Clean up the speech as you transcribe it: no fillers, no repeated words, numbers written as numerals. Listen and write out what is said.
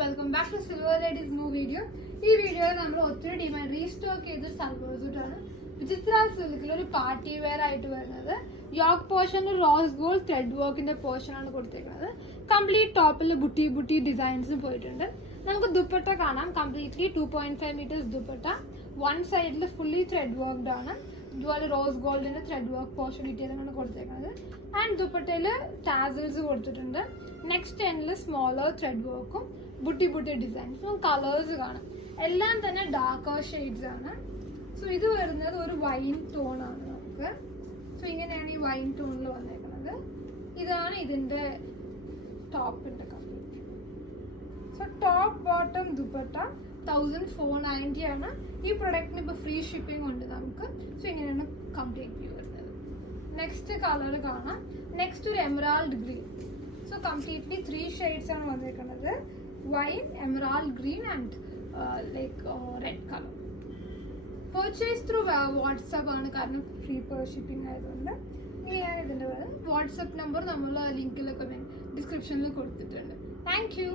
Welcome back to silver ladies new video. ഈ വീഡിയോയിൽ നമ്മൾ ഒത്തിരി ഡിമാൻഡ് റീസ്റ്റോക്ക് ചെയ്ത സൽവാർ സൂട്ടാണ്. വിചിത്ര സിൽക്കിൽ ഒരു പാർട്ടി വെയർ ആയിട്ട് വരുന്നത്. യോക്ക് പോർഷനിൽ റോസ് ഗോൾഡ് ത്രെഡ് വർക്കിന്റെ പോർഷൻ ആണ് കൊടുത്തേക്കുന്നത്. കംപ്ലീറ്റ് ടോപ്പിൽ ബുട്ടി ഡിസൈൻസ് പോയിട്ടുണ്ട്. നമുക്ക് ദുപ്പട്ട കാണാം. Completely 2.5 metres dupatta. വൺ സൈഡിൽ ഫുള്ളി ത്രെഡ് വർക്ക്ഡ് ആണ്. ഇതുപോലെ റോസ് ഗോൾഡിന്റെ ത്രെഡ് വർക്ക് പോർഷൻ ഡീറ്റെയിലാണ് കൊടുത്തേക്കുന്നത്. ആൻഡ് ദുപ്പട്ടയിൽ ടാസൽസ് കൊടുത്തിട്ടുണ്ട്. നെക്സ്റ്റ് എൻഡിൽ സ്മോളർ ത്രെഡ് വർക്കും ബുട്ടി ഡിസൈൻസും കളേഴ്സ് കാണാം. എല്ലാം തന്നെ ഡാർക്കർ ഷെയ്ഡ്സ് ആണ്. സോ ഇത് വരുന്നത് ഒരു വൈൻ ടോൺ ആണ് നമുക്ക്. സോ ഇങ്ങനെയാണ് ഈ വൈൻ ടോണിൽ വന്നേക്കുന്നത്. ഇതാണ് ഇതിന്റെ ടോപ്പിന്റെ complete. So top bottom dupatta 1490 ആണ്. ഈ പ്രൊഡക്റ്റിന് ഇപ്പോൾ ഫ്രീ ഷിപ്പിംഗ് ഉണ്ട് നമുക്ക്. സോ ഇങ്ങനെയാണ് കംപ്ലീറ്റ് വ്യൂ വരുന്നത്. നെക്സ്റ്റ് കളർ കാണാം. നെക്സ്റ്റ് ഒരു emerald green. So completely 3 shades ആണ് വന്നിരിക്കുന്നത്. Wine, emerald green and red colour. Purchase through WhatsApp ആണ്, കാരണം ഫ്രീ ഷിപ്പിംഗ് ആയതുകൊണ്ട്. ഇങ്ങനെയാണ് ഇതിൻ്റെ വാട്സപ്പ് നമ്പർ നമ്മൾ ലിങ്കിലൊക്കെ ഡിസ്ക്രിപ്ഷനിൽ കൊടുത്തിട്ടുണ്ട്. Thank you.